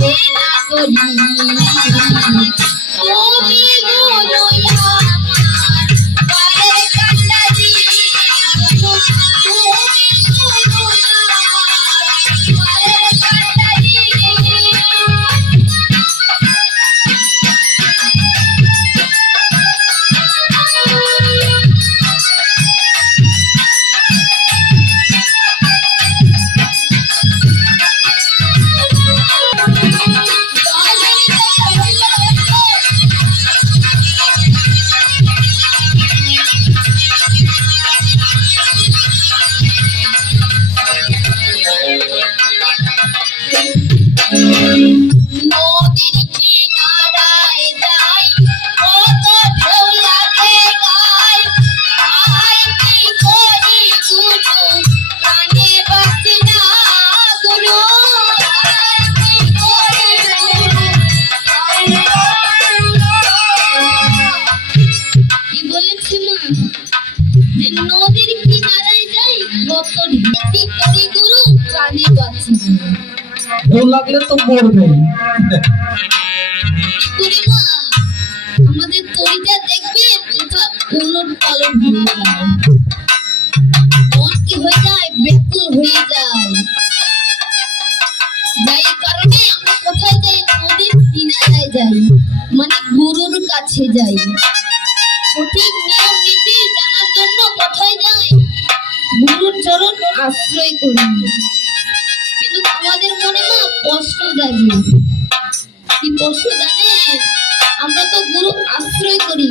বেলা করি তুমি গুরু আমার পারের কান্ডারি তুমি গুরু আমার পারের কান্ডারি নদীর কিনারায় যাই কত ঢেউ লাগে গায় আই কি করি গুরু কানে বাজছে না গুরু আই কি করি গুরু কি বলেছে মা যে নদীর কিনারায় যাই কত ঢেউ কি করি গুরু কানে বাজছে না ঢেউ লাগলে তো মরবে। আমাদের তরিটা দেখবেন কোথাও উলট পালট হয়ে যায়, মন কি হয়ে যায় ব্যাকুল হয়ে যায়। যাই কারণে আমরা কোথায় যাই? নদীর কিনারায় যাই, মানে গুরুর কাছে যাই। সঠিক নিয়ম নীতি জানার জন্য কোথায় যাই? গুরুর চরণ আশ্রয় করি। কিন্তু আমাদের মনে না কষ্ট জাগে। কি কষ্ট জানেন? আমরা তো গুরু আশ্রয় করি,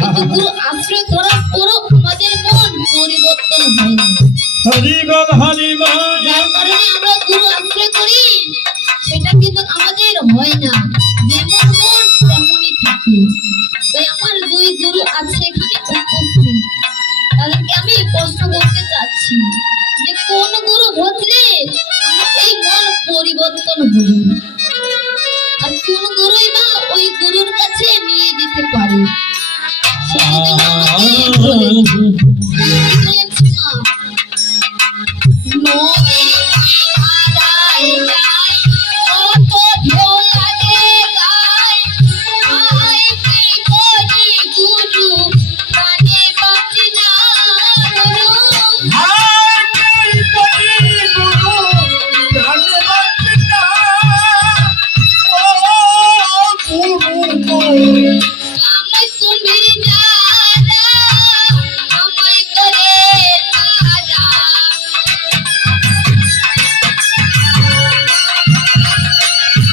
কিন্তু গুরু আশ্রয় করার পরও আমাদের মন পরিবর্তন হয় না। যার কারণে আমরা গুরু আশ্রয় করি সেটা কিন্তু আমাদের হয় না, যেমন মন তেমনই থাকে। তাই আমার দুই গুরু আছে এখানে উপস্থিত, তাদেরকে আমি প্রশ্ন করতে চাচ্ছি যে কোন গুরু ভজলে এই মন পরিবর্তন হবে, আর কোন গুরুই বা ওই গুরুর কাছে নিয়ে যেতে পারে। সেটা আমাকে বলেছে মা।